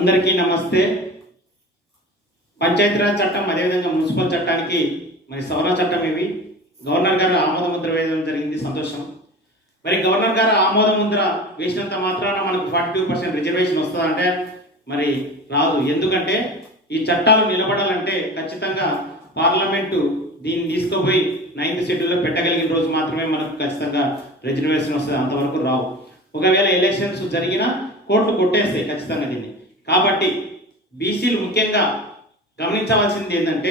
అందరికీ నమస్తే. పంచాయతీరాజ్ చట్టం అదేవిధంగా మున్సిపల్ చట్టానికి మరి సవరణ చట్టం ఇవి గవర్నర్ గారు ఆమోద ముద్ర వేయడం జరిగింది. సంతోషం. మరి గవర్నర్ గారు ఆమోద ముద్ర వేసినంత మాత్రాన మనకు 42% రిజర్వేషన్ వస్తుందంటే మరి రాదు. ఎందుకంటే ఈ చట్టాలు నిలబడాలంటే ఖచ్చితంగా పార్లమెంటు దీన్ని తీసుకుపోయి 9th షెడ్యూల్లో పెట్టగలిగిన రోజు మాత్రమే మనకు ఖచ్చితంగా రిజర్వేషన్ వస్తుంది. అంతవరకు రావు. ఒకవేళ ఎలక్షన్స్ జరిగినా కోర్టు కొట్టేస్తాయి ఖచ్చితంగా దీన్ని. కాబట్టి బీసీలు ముఖ్యంగా గమనించవలసింది ఏంటంటే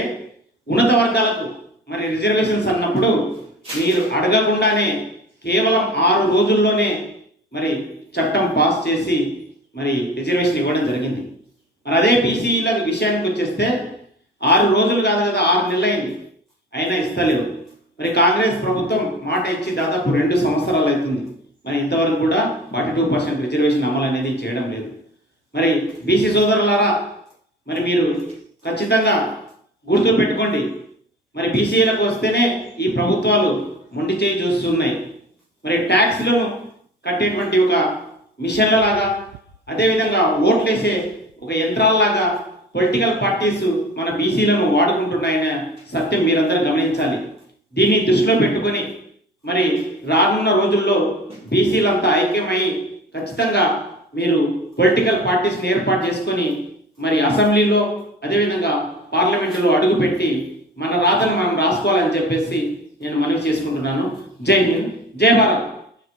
ఉన్నత వర్గాలకు మరి రిజర్వేషన్స్ అన్నప్పుడు మీరు అడగకుండానే కేవలం 6 రోజుల్లోనే మరి చట్టం పాస్ చేసి మరి రిజర్వేషన్ ఇవ్వడం జరిగింది. మరి అదే బీసీల విషయానికి వచ్చేస్తే 6 రోజులు కాదు కదా, 6 నెలలైంది, అయినా ఇస్తలేరు. మరి కాంగ్రెస్ ప్రభుత్వం మాట ఇచ్చి దాదాపు 2 సంవత్సరాలు అవుతుంది. మరి ఇంతవరకు కూడా 42% రిజర్వేషన్ అమలు అనేది చేయడం లేదు. మరి బీసీ సోదరులారా, మరి మీరు ఖచ్చితంగా గుర్తు పెట్టుకోండి. మరి బీసీలకు వస్తేనే ఈ ప్రభుత్వాలు మొండి చేయి చూస్తున్నాయి. మరి ట్యాక్స్లను కట్టేటువంటి ఒక మిషన్లలాగా, అదేవిధంగా ఓట్లేసే ఒక యంత్రాలలాగా పొలిటికల్ పార్టీస్ మన బీసీలను వాడుకుంటున్నాయనే సత్యం మీరందరూ గమనించాలి. దీన్ని దృష్టిలో పెట్టుకొని మరి రానున్న రోజుల్లో బీసీలంతా ఐక్యమై ఖచ్చితంగా మీరు పొలిటికల్ పార్టీస్ని ఏర్పాటు చేసుకొని మరి అసెంబ్లీలో అదేవిధంగా పార్లమెంటులో అడుగుపెట్టి మన రాతను మనం రాసుకోవాలని చెప్పేసి నేను మనవి చేసుకుంటున్నాను. జై హింద్, జై భారత్.